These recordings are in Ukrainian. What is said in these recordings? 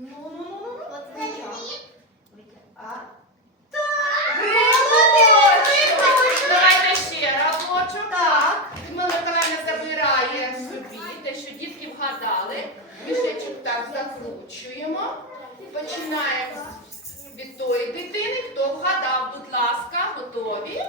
Ну. От витяг. Витяг. Так! Грибочок! Давайте ще робочок. Так. Людмила Миколаївна забирає собі те, що дітки вгадали. Мішечок так закручуємо. Починаємо від тої дитини, хто вгадав, будь ласка, готові?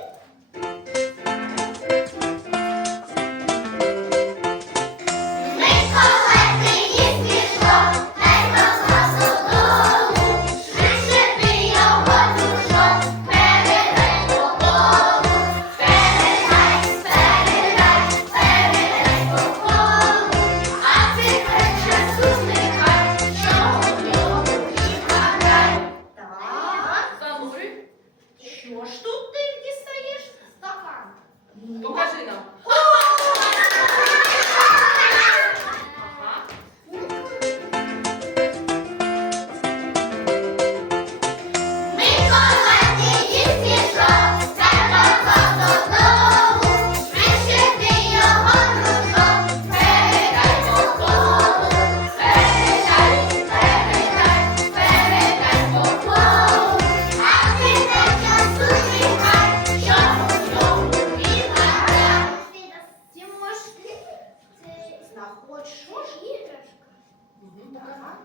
Тут ти дістаєш стакан. Покажи нам. захочеш. Що ж іграшка? Ага.